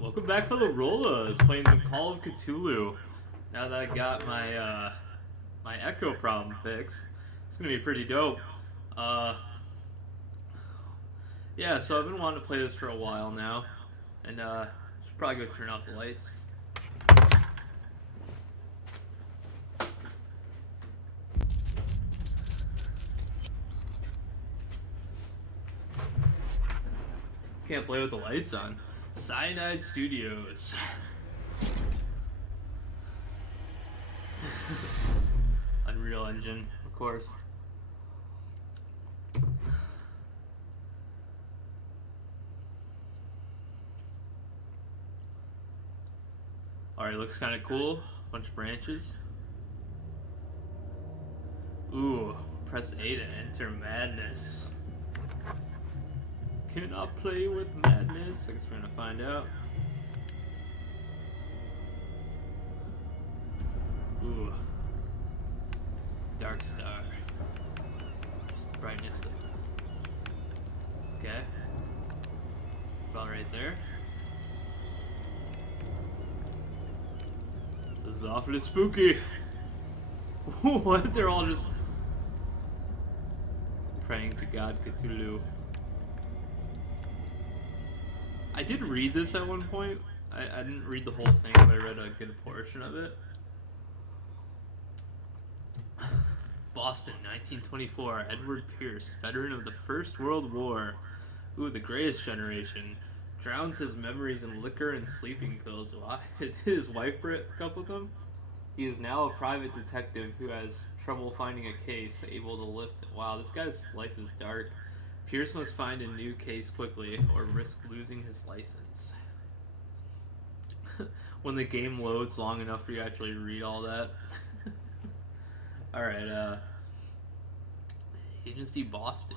Welcome back, fellow Rollas, playing the Call of Cthulhu. Now that I got my echo problem fixed, it's gonna be pretty dope. Uh, yeah, so I've been wanting to play this for a while now, and should probably go turn off the lights. Can't play with the lights on. Cyanide Studios. Unreal Engine, of course. Alright, looks kind of cool. Bunch of branches. Ooh, press A to enter madness. Cannot play with madness. I guess we're gonna find out. Ooh. Dark star. Just the brightness of it. Okay. About right there. This is awfully spooky. What? They're all just praying to God Cthulhu. I did read this at one point. I didn't read the whole thing, but I read a good portion of it. Boston, 1924. Edward Pierce, veteran of the First World War. Ooh, the greatest generation. Drowns his memories in liquor and sleeping pills. Why? Did his wife break up with him? He is now a private detective who has trouble finding a case, able to lift it. Wow, this guy's life is dark. Pierce must find a new case quickly, or risk losing his license. When the game loads long enough for you to actually read all that. Alright, Agency Boston.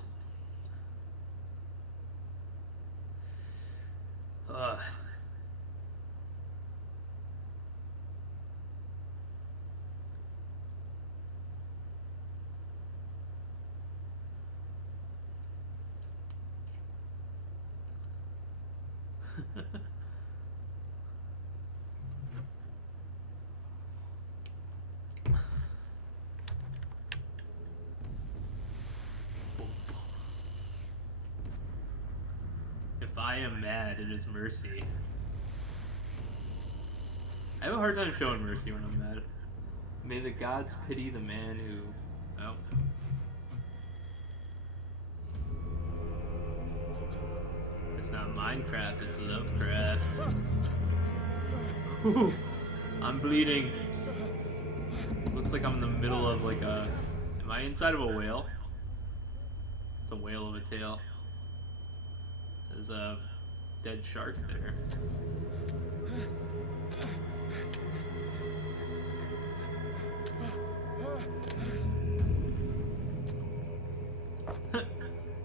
If I am mad, it is mercy. I have a hard time showing mercy when I'm mad. May the gods pity the man who... Oh. It's not Minecraft, it's Lovecraft. Ooh, I'm bleeding. Looks like I'm in the middle of like a... Am I inside of a whale? It's a whale of a tail. There's a dead shark there.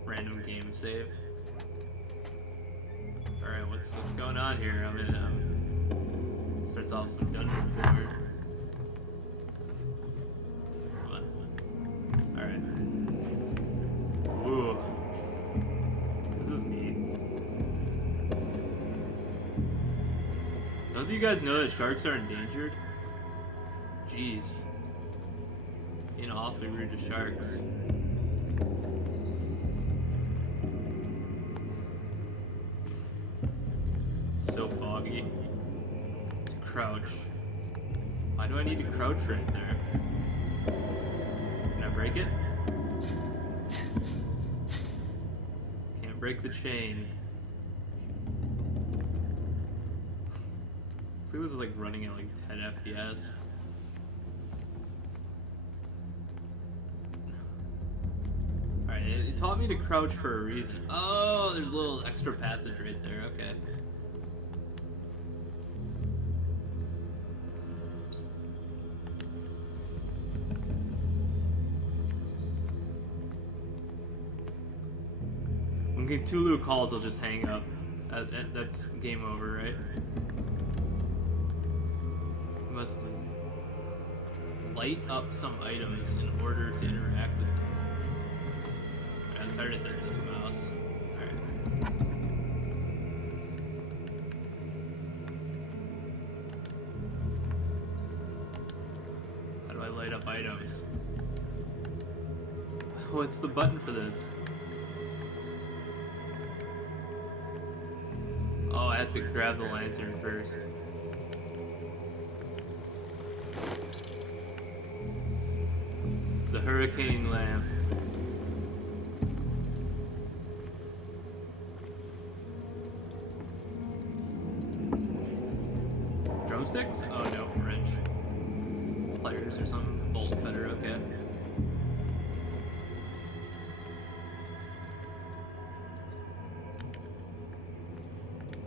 Random game save. Alright, what's going on here? I'm in starts off some dungeon floor. Alright. Ooh. This is neat. Don't you guys know that sharks are endangered? Jeez. Being awfully rude to sharks. So foggy. To crouch. Why do I need to crouch right there? Can I break it? Can't break the chain. Looks like this is like running at like 10 FPS. Alright, it taught me to crouch for a reason. Oh, there's a little extra passage right there, okay. When Cthulhu calls, I'll just hang up. That's game over, right? Must light up some items in order to interact with them. I'm tired of hitting this mouse. Alright. items. What's the button for this? Oh, I have to grab the lantern first. The hurricane lamp. Drumsticks? Oh no, wrench. Pliers or something. Bolt cutter, okay.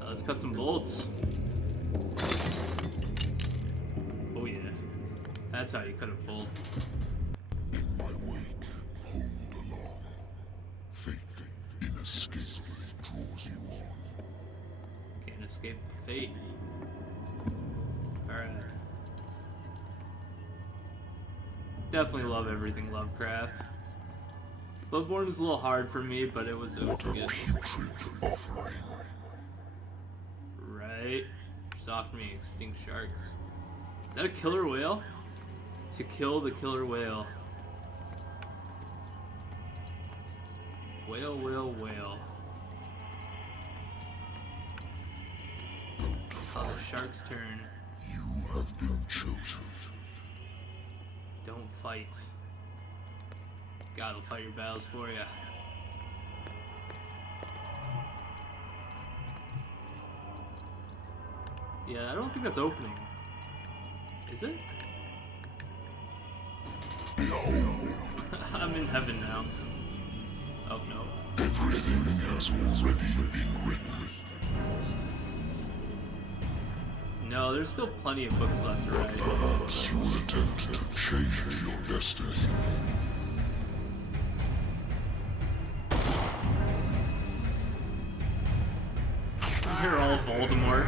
Let's cut some bolts. Oh yeah. That's how you cut a bolt. In my wake, hold along. Fate inescapably draws you on. Can't escape the fate. Alright. Definitely love everything Lovecraft. Bloodborne was a little hard for me, but it was good. Putrid offering. Right. Soft me, extinct sharks. Is that a killer whale? To kill the killer whale. Whale, whale, whale. How the shark's turn. You have been chosen. Don't fight. God will fight your battles for you. Yeah, I don't think that's opening. Is it? Behold, I'm in heaven now. Oh no. everything has already been written. No, there's still plenty of books left to write. Perhaps you will attempt to change your destiny. You're all Voldemort.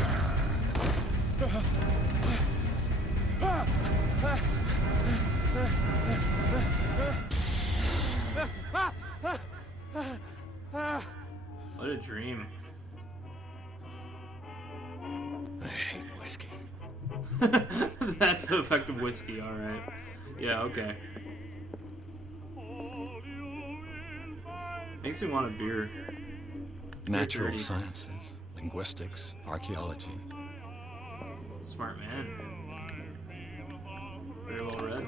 What a dream. I hate whiskey. That's the effect of whiskey, alright. Yeah, okay. Makes me want a beer. Natural dirty. sciences, linguistics, archaeology. Smart man. Very well read.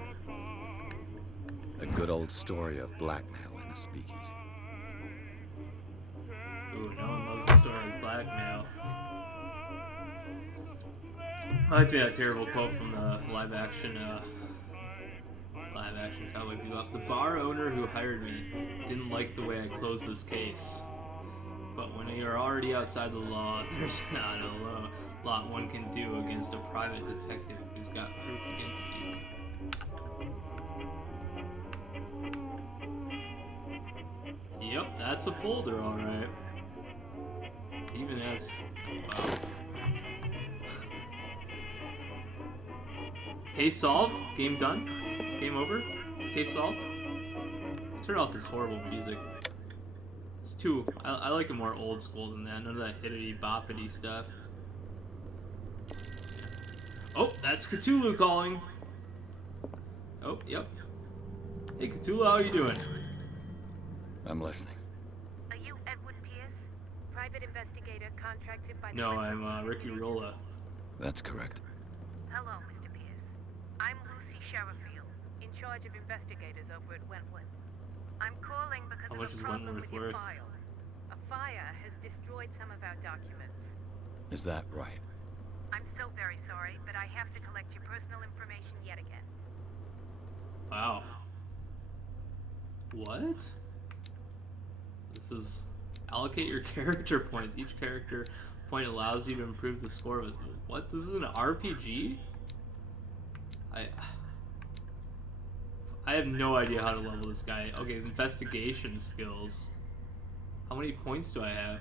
A good old story of blackmail in a speakeasy. Ooh, no one loves the story of blackmail. Reminds me of that terrible quote from the live action Cowboy Bebop. The bar owner who hired me didn't like the way I closed this case. But when you're already outside the law, there's not a lot one can do against a private detective who's got proof against you. Yep, that's a folder, alright. Even as... wow. Case solved? Game done? Game over? Case solved? Let's turn off this horrible music. It's too... I like it more old school than that. None of that hittity boppity stuff. Oh, that's Cthulhu calling. Oh, yep. Hey Cthulhu, how are you doing? I'm listening. Are you Edward Pierce, private investigator contracted by the... No, I'm Ricky Rolla. That's correct. Hello, Mr. Pierce. I'm Lucy Sherifield, in charge of investigators over at Wentworth. I'm calling because How of much a is problem Wentworth with your worth? file. A fire has destroyed some of our documents. Is that right? I'm so very sorry, but I have to collect your personal information yet again. Wow. What? This is... allocate your character points. Each character point allows you to improve the score of it. What? This is an RPG? I have no idea how to level this guy. Okay, his investigation skills. How many points do I have?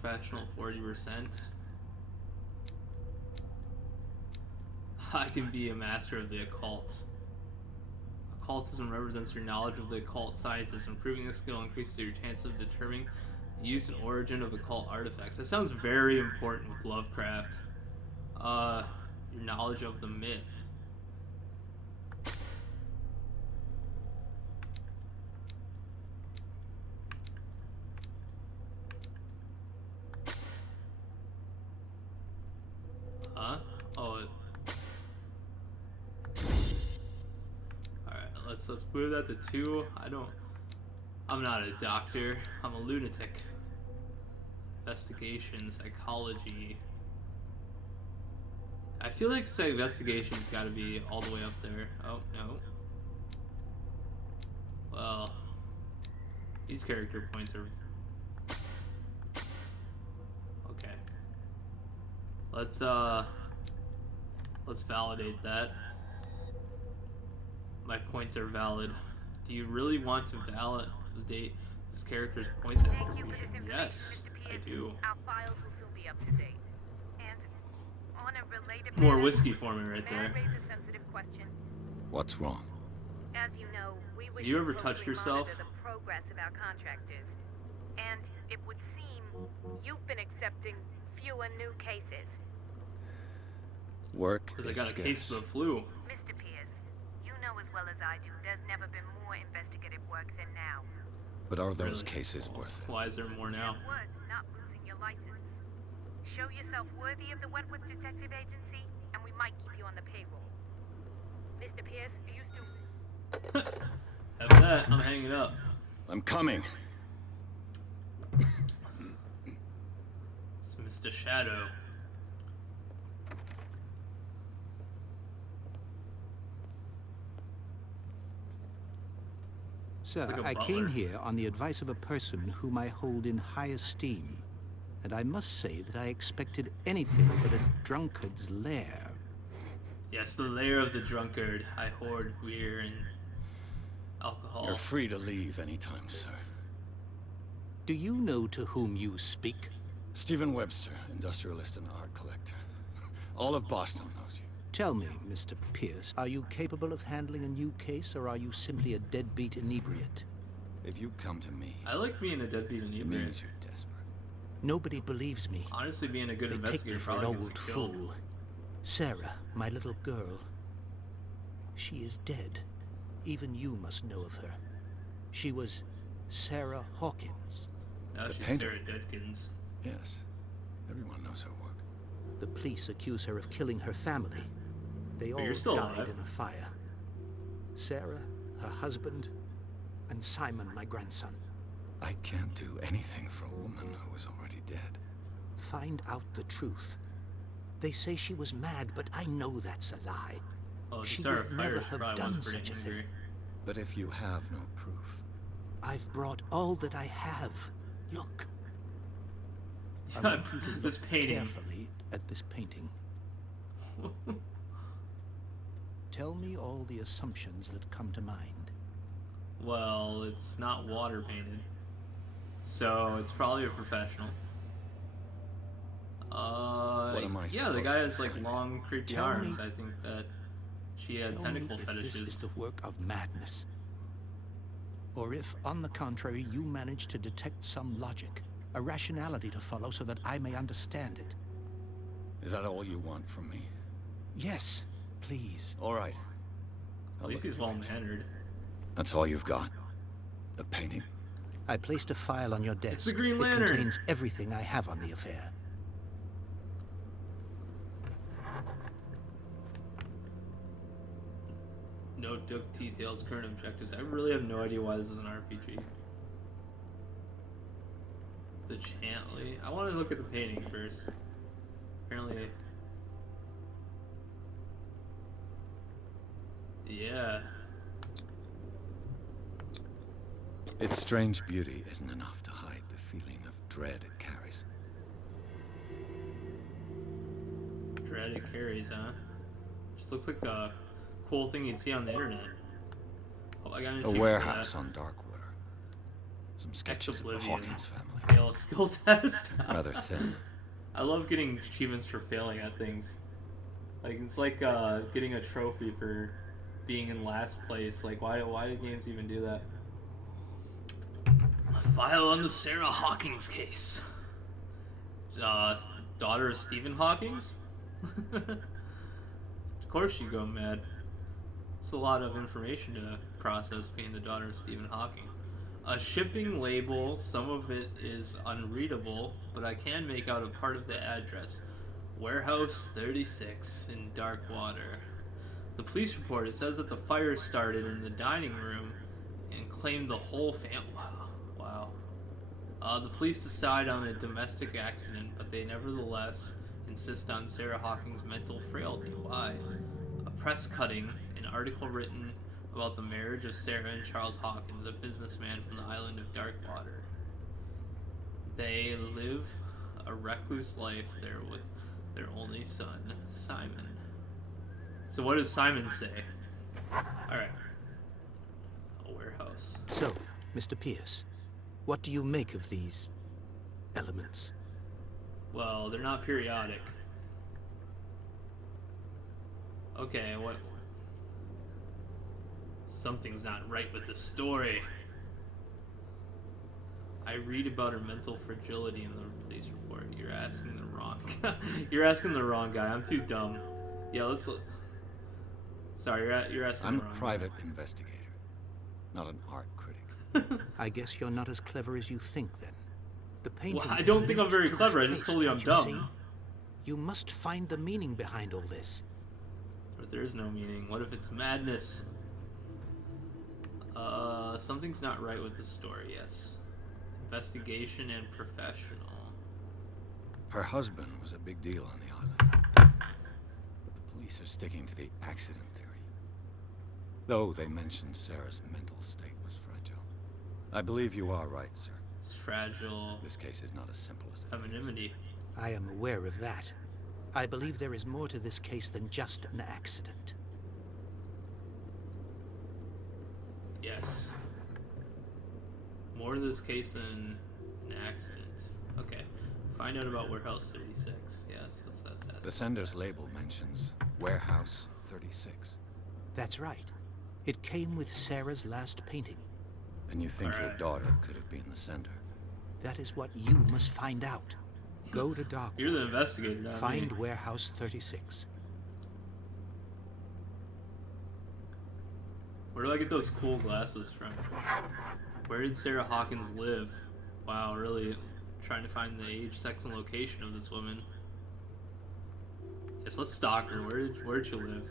Professional 40%. I can be a master of the occult. Occultism represents your knowledge of the occult sciences. Improving this skill increases your chance of determining the use and origin of occult artifacts. That sounds very important with Lovecraft. Your knowledge of the myth. Huh? Oh. Alright, let's move that to 2. I'm not a doctor. I'm a lunatic. Investigation, psychology. I feel like investigation's gotta be all the way up there. Oh, no. Well, these character points are... Okay. Let's validate that. My points are valid. Do you really want to validate this character's points Thank you for attribution? this information, Yes, Mr. I Pierce. do. Our files will soon be up to date. And on a related More matter, whiskey for me right may I there. raise a sensitive question? What's wrong? As you know, we wish You to ever closely touched yourself? monitor the progress of our contractors. And it would seem you've been accepting fewer new cases. Work Because I is got a case scarce. of the flu. Mr. Pierce, you know as well as I do, there's never been more investigative work than now. But are those Really? cases worth it? Why is there more now? It's worth not losing your license. Show yourself worthy of the Wentworth Detective Agency, and we might keep you on the payroll. Mr. Pierce, are you still... After that, I'm hanging up. I'm coming. It's Mr. Shadow. Sir, like a I butler. came here on the advice of a person whom I hold in high esteem. And I must say that I expected anything but a drunkard's lair. Yes, the lair of the drunkard. I hoard beer and alcohol. You're free to leave anytime, sir. Do you know to whom you speak? Stephen Webster, industrialist and art collector. All of Boston knows you. Tell me, Mr. Pierce, are you capable of handling a new case, or are you simply a deadbeat inebriate? If you come to me, I like being a deadbeat and it inebriate. means you're desperate. Nobody believes me. Honestly, being a good They take me investigator for an probably old gets you killed. fool. Sarah, my little girl, she is dead. Even you must know of her. She was Sarah Hawkins. Now The she's painter. Sarah Deadkins. Yes, everyone knows her work. The police accuse her of killing her family. They all you're still died alive. in a fire. Sarah, her husband, and Simon, my grandson. I can't do anything for a woman who is already dead. Find out the truth. They say she was mad, but I know that's a lie. Well, if She you start would a fire, never she have probably done was pretty such a angry. thing. But if you have no proof, I've brought all that I have. Look. I want you to This look painting. carefully at this painting. Tell me all the assumptions that come to mind. Well, it's not water painted, so it's probably a professional. What am I yeah, the supposed guy to has like find? long, creepy Tell arms. me- I think that she had Tell tentacle me if fetishes. this is the work of madness. Or if, on the contrary, you manage to detect some logic, a rationality to follow so that I may understand it. is that all you want from me? Yes, please. All right. At least he's well mannered. That's all you've got? The painting? I placed a file on your desk. the Green It Lantern. contains everything I have on the affair. No details, current objectives. I really have no idea why this is an RPG. The Chantley. I want to look at the painting first. Apparently. Yeah. Its strange beauty isn't enough to hide the feeling of dread it carries. Dread it carries, huh? Just looks like a cool thing you'd see on the internet. Oh, I got an A achievement for warehouse that. on Darkwater. Some sketches of the Ex-Oblivion. Hawkins family. Fail a skill test. Rather thin. I love getting achievements for failing at things. Like it's like getting a trophy for being in last place. Like why do games even do that? A file on the Sarah Hawkins case. Daughter of Stephen Hawkins? Of course you go mad. It's a lot of information to process being the daughter of Stephen Hawking. A shipping label, some of it is unreadable, but I can make out a part of the address. Warehouse 36 in Darkwater. The police report, it says that the fire started in the dining room and claimed the whole family. Wow. The police decide on a domestic accident, but they nevertheless insist on Sarah Hawkins' mental frailty. Why? A press cutting, an article written about the marriage of Sarah and Charles Hawkins, a businessman from the island of Darkwater. They live a recluse life there with their only son, Simon. So what does Simon say? Alright. A warehouse. So, Mr. Pierce, what do you make of these elements? Well, they're not periodic. Okay, what? Something's not right with the story. I read about her mental fragility in the police report. You're asking the wrong guy. You're asking the wrong guy. I'm too dumb. Yeah, let's. Sorry, you're asking I'm the a wrong private investigator, not an art critic. I guess you're not as clever as you think, then. The painting Well, I is don't think I'm linked very to clever. I its just case, told you I'm can't dumb. see? You must find the meaning behind all this. But there is no meaning. What if it's madness? Something's not right with the story, yes. Investigation and professional. Her husband was a big deal on the island. But the police are sticking to the accident theory. Though they mentioned Sarah's mental state was fragile. I believe you are right, sir. It's fragile This case is not as simple as it appears. femininity. I am aware of that. I believe there is more to this case than just an accident. Yes. More to this case than an accident. Okay. Find out about Warehouse 36. Yes, that's The sender's label mentions Warehouse 36. That's right. It came with Sarah's last painting. And you think your Alright. daughter could have been the sender? That is what you must find out. Go to Darkwater. You're the investigator, not Find me. Warehouse 36. Where do I get those cool glasses from? Where did Sarah Hawkins live? Wow, really trying to find the age, sex, and location of this woman. Yes, let's stalk her. Where did she live?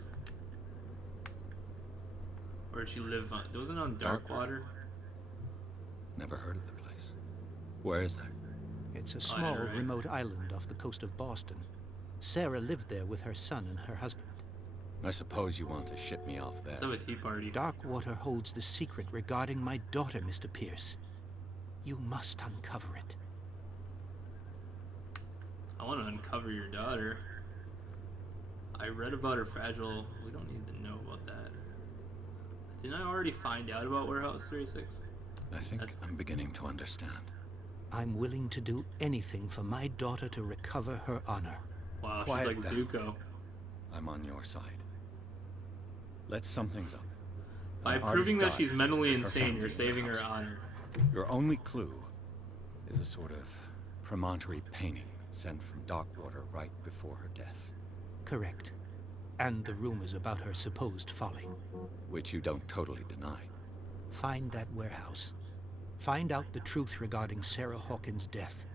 Where did she live on? Wasn't it on Darkwater? Never heard of the place. Where is that? It's a small, right. remote island off the coast of Boston. Sarah lived there with her son and her husband. I suppose you want to ship me off there. Let's have a tea party. Darkwater holds the secret regarding my daughter, Mr. Pierce. You must uncover it. I want to uncover your daughter. I read about her fragile. We don't need to know about that. Didn't I already find out about Warehouse 36? I think I'm beginning to understand. I'm willing to do anything for my daughter to recover her honor. Wow, Quiet she's like down. Zuko. I'm on your side. Let's sum things up. By An proving that artist she's dies mentally with her insane, family you're in the saving her house. honor. Your only clue is a sort of promontory painting sent from Darkwater right before her death, Correct. And the rumors about her supposed folly. which you don't totally deny. Find that warehouse. Find out the truth regarding Sarah Hawkins' death.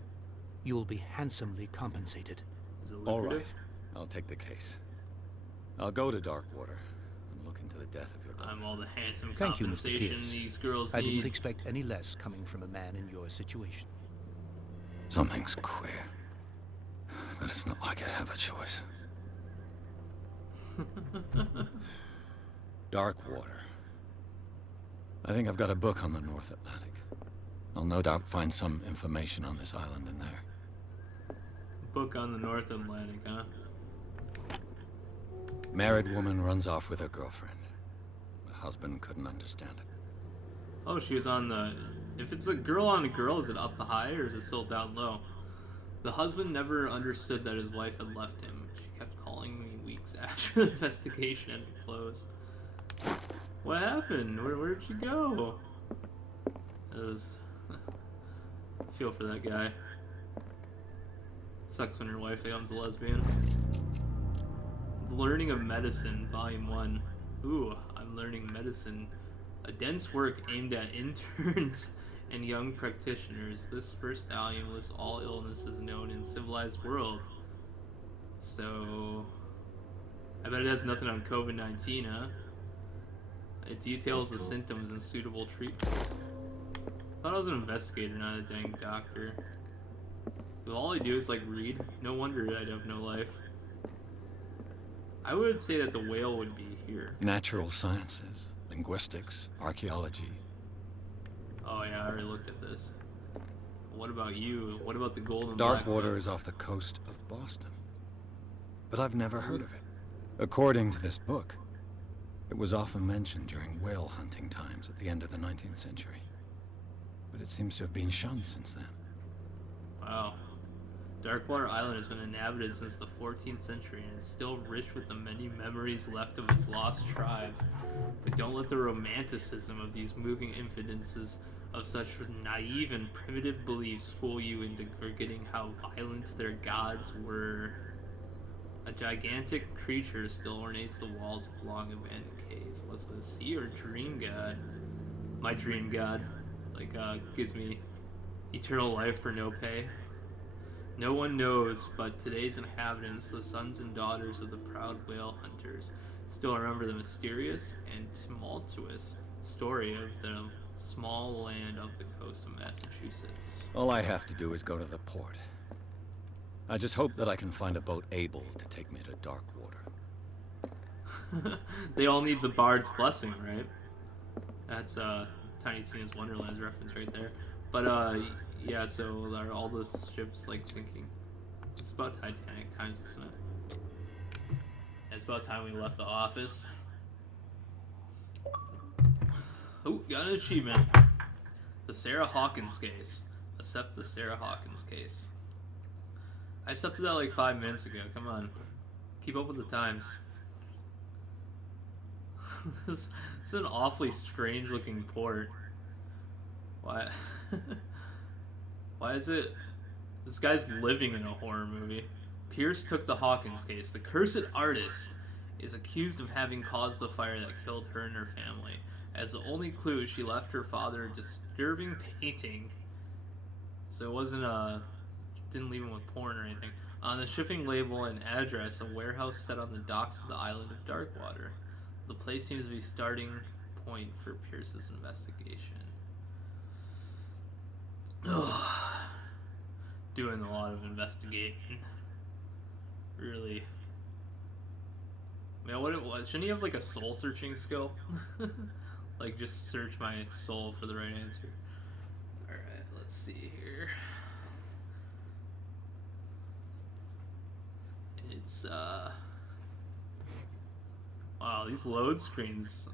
You'll be handsomely compensated. Is it All lucrative? right, I'll take the case. I'll go to Darkwater and look into the death of your daughter. I'm all the handsome Thank you, Mr. compensation Pierce. these girls I need. didn't expect any less coming from a man in your situation. Something's queer, but it's not like I have a choice. Darkwater. I think I've got a book on the North Atlantic. I'll no doubt find some information on this island in there. Book on the North Atlantic, huh? Married woman runs off with her girlfriend. The husband couldn't understand it. Oh, she was on the... If it's a girl on a girl, is it up the high or is it still down low? The husband never understood that his wife had left him. She kept calling me weeks after the investigation had closed. What happened? Where'd she go? It was... I feel for that guy. Sucks when your wife becomes a lesbian. Learning of Medicine, Volume 1. Ooh, I'm learning medicine. A dense work aimed at interns and young practitioners. This first volume lists all illnesses known in civilized world. So, I bet it has nothing on COVID-19, huh? It details the symptoms and suitable treatments. I thought I was an investigator, not a dang doctor. But all I do is like read. No wonder I'd have no life. I would say that the whale would be here. Natural sciences, linguistics, archaeology. Oh yeah, I already looked at this. What about you? What about the golden black Darkwater whale? is off the coast of Boston. But I've never heard of it. According to this book, it was often mentioned during whale hunting times at the end of the 19th century. But it seems to have been shunned since then. Wow. Darkwater Island has been inhabited since the 14th century and is still rich with the many memories left of its lost tribes. But don't let the romanticism of these moving infidences of such naive and primitive beliefs fool you into forgetting how violent their gods were. A gigantic creature still ornates the walls of long abandoned caves. What's this? Sea or dream god? My dream god. Like, gives me eternal life for no pay. No one knows, but today's inhabitants, the sons and daughters of the proud whale hunters, still remember the mysterious and tumultuous story of the small land off the coast of Massachusetts. All I have to do is go to the port. I just hope that I can find a boat able to take me to Darkwater. They all need the Bard's blessing, right? That's Tiny Tina's Wonderlands reference right there. But yeah, so are all the ships like sinking? It's about Titanic times, isn't it? It's about time we left the office. Oh, got an achievement. The Sarah Hawkins case. Accept the Sarah Hawkins case. I accepted that like 5 minutes ago. Come on. Keep up with the times. This is an awfully strange looking port. Why? Why is it? This guy's living in a horror movie. Pierce took the Hawkins case. The cursed artist is accused of having caused the fire that killed her and her family. As the only clue, she left her father a disturbing painting. So it wasn't didn't leave him with porn or anything. On the shipping label and address, a warehouse set on the docks of the island of Darkwater. The place seems to be starting point for Pierce's investigation. Doing a lot of investigating. Really. Man, what it was? Shouldn't he have like a soul searching skill? Like just search my soul for the right answer. Alright, let's see here. It's wow, these load screens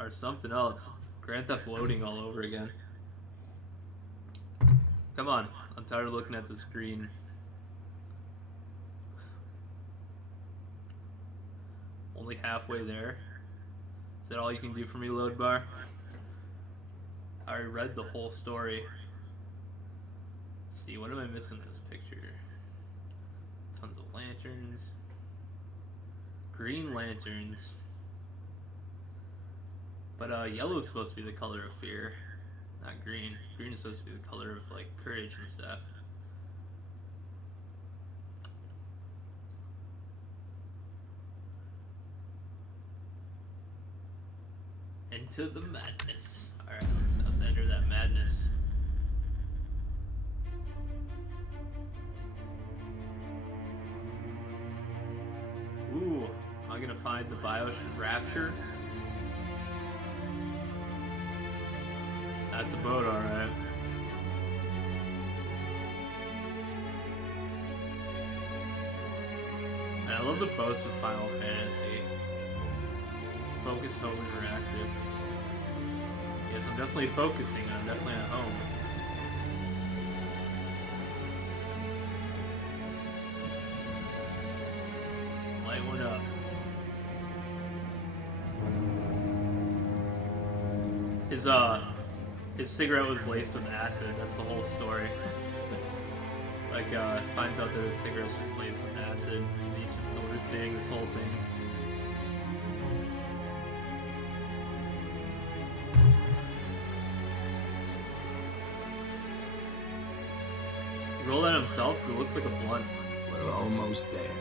are something else. Grand Theft loading all over again. Come on, I'm tired of looking at the screen. Only halfway there. Is that all you can do for me, load bar? I already read the whole story. Let's see, what am I missing in this picture? Tons of lanterns. Green lanterns. But yellow is supposed to be the color of fear. Not green. Green is supposed to be the color of like courage and stuff. Into the madness. Alright, let's enter that madness. Ooh, am I gonna find the Bio Rapture? That's a boat, alright. Man, I love the boats of Final Fantasy. Focus home interactive. Yes, I'm definitely focusing and I'm definitely at home. Light one up. His cigarette was laced with acid. That's the whole story. Like, finds out that his cigarette's just laced with acid, and he's just hallucinating this whole thing. He rolled that himself because it looks like a blunt. We're almost there.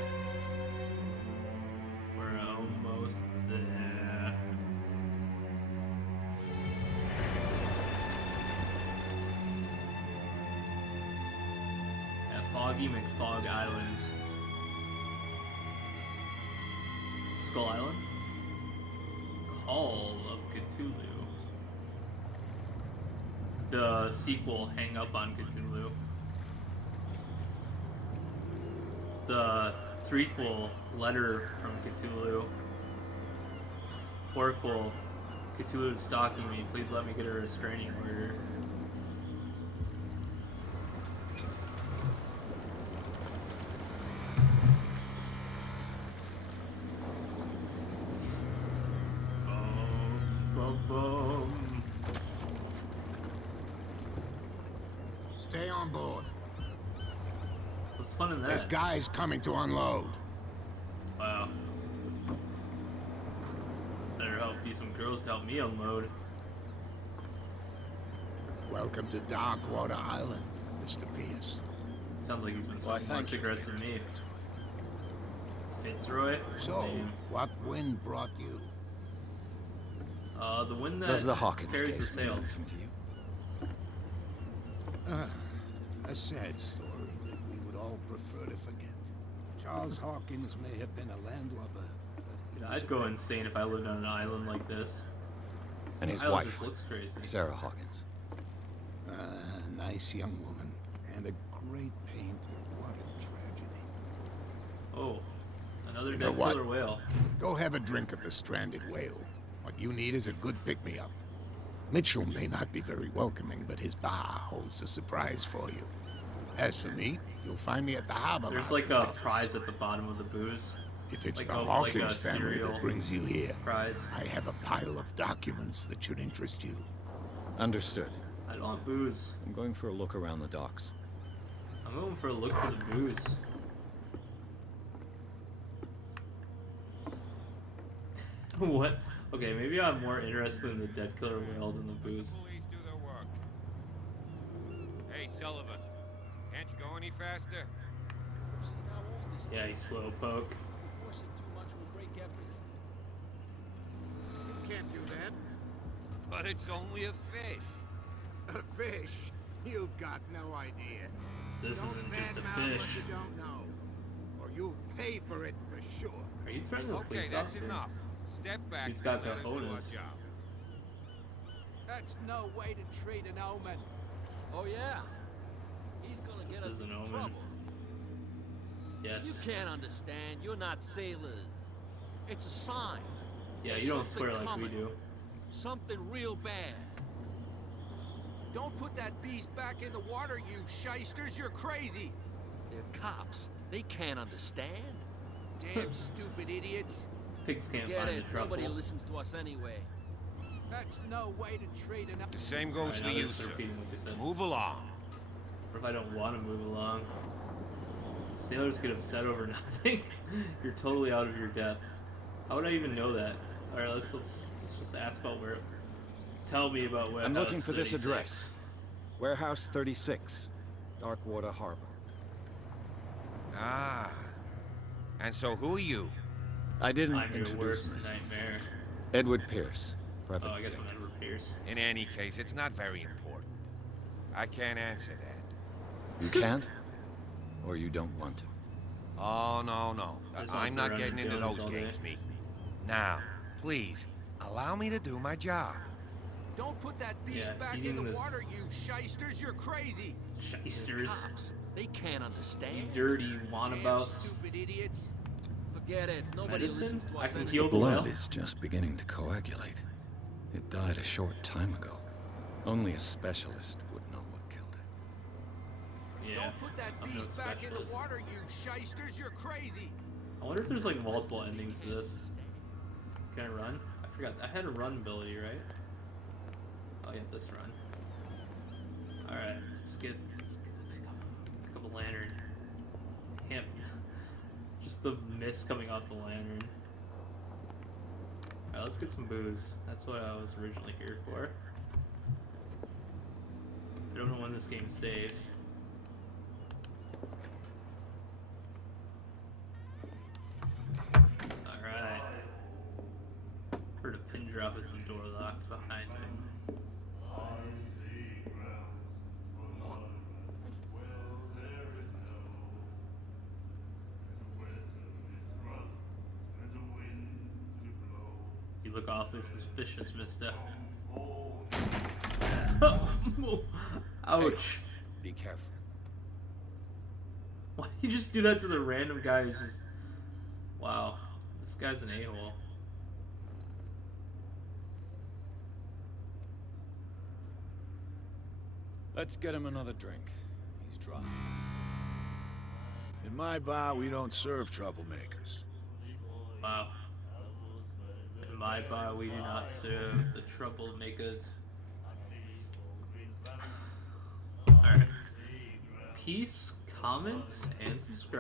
Foggy McFog Island. Skull Island? Call of Cthulhu. The sequel, Hang Up on Cthulhu. The threequel, Letter from Cthulhu. Fourquel, Cthulhu is stalking me. Please let me get a restraining order. Boom, boom, boom. Stay on board. What's fun in There's that? guys coming to unload. Wow. Better help be some girls to help me unload. Welcome to Darkwater Island, Mr. Pierce. Sounds like he's been Why, smoking more thank you. cigarettes than me. Fitzroy? So, Name. what wind brought you? The one that Does the Hawkins carries the case mean sails. anything to you? A sad story that we would all prefer to forget. Charles Hawkins may have been a landlubber, but he was I'd a go rebel. insane if I lived on an island like this. And his Island wife, just looks crazy. Sarah Hawkins. A nice young woman and a great painter. What a tragedy. Oh, another You know dead what? killer whale. Go have a drink at the Stranded Whale. What you need is a good pick-me-up. Mitchell may not be very welcoming, but his bar holds a surprise for you. As for me, you'll find me at the harbor There's master's like a office. prize at the bottom of the booze. If it's like the a- like Hawkins a family cereal that brings you here, Prize. I have a pile of documents that should interest you. Understood. I don't want booze. I'm going for a look around the docks. I'm going for a look for the booze. What? Okay, maybe I'm more interested in the dead killer whale than the booze. Police do their work. Hey, Sullivan, can't you go any faster? Yeah, you slowpoke. You can't do that. But it's only a fish. A fish? You've got no idea. This Don't isn't just a badmouth fish. what you don't know, or you'll pay for it for sure. Are you threatening the Okay, police that's officer? enough. Step back He's got and let us do our cojones. job. That's no way to treat an omen. Oh yeah? He's gonna get This us is an in omen. trouble. Yes. You can't understand. You're not sailors. It's a sign. Yeah, There's you don't something swear like we coming. do. Something real bad. Don't put that beast back in the water, you shysters. You're crazy. They're cops. They can't understand. Damn stupid idiots. Pigs can't Get find it. the truffle. Nobody listens to us anyway. That's no way to treat an The same goes Alright, for now you, they're just sir. repeating what they said. Move along. Or if I don't want to move along. Sailors get upset over nothing. You're totally out of your depth. How would I even know that? Alright, let's just ask about where. Tell me about where. I'm looking for this address. Warehouse 36, Darkwater Harbor. Ah. And so who are you? I didn't I'm your introduce worst myself. nightmare. Edward Pierce, private Oh, I guess I'm detective. Edward Pierce. In any case, it's not very important. I can't answer that. You can't? Or you don't want to? Oh, no. I just wanna I'm sit not around getting and into donuts those all day. games, me. Now, please, allow me to do my job. Don't put that beast Yeah, back eating in the this- water, you shysters. You're crazy. Shysters. Cops. They can't You understand. dirty Damn wannabouts. stupid idiots. Forget it. Nobody Medicine? listens to I us can anyway. heal the Blood whale. is just beginning to coagulate. It died a short time ago. Only a specialist would know what killed it. Yeah. Don't put that I'm no beast back in the specialist. water, you shysters. You're crazy. I wonder if there's like multiple endings to this. Can I run? I forgot. I had a run ability, right? Oh yeah, this run. Alright, let's pick up a lantern. Can't. Just the mist coming off the lantern. Alright, let's get some booze. That's what I was originally here for. I don't know when this game saves. Alright. Heard a pin drop as the door locked behind him. look awfully suspicious, mister. Ouch. Be careful. Why do you just do that to the random guy who's just... Wow. This guy's an a-hole. Let's get him another drink. He's dry. In my bar, we don't serve troublemakers. Wow. In my bar, we do not serve the troublemakers. Alright. Peace, comment, and subscribe.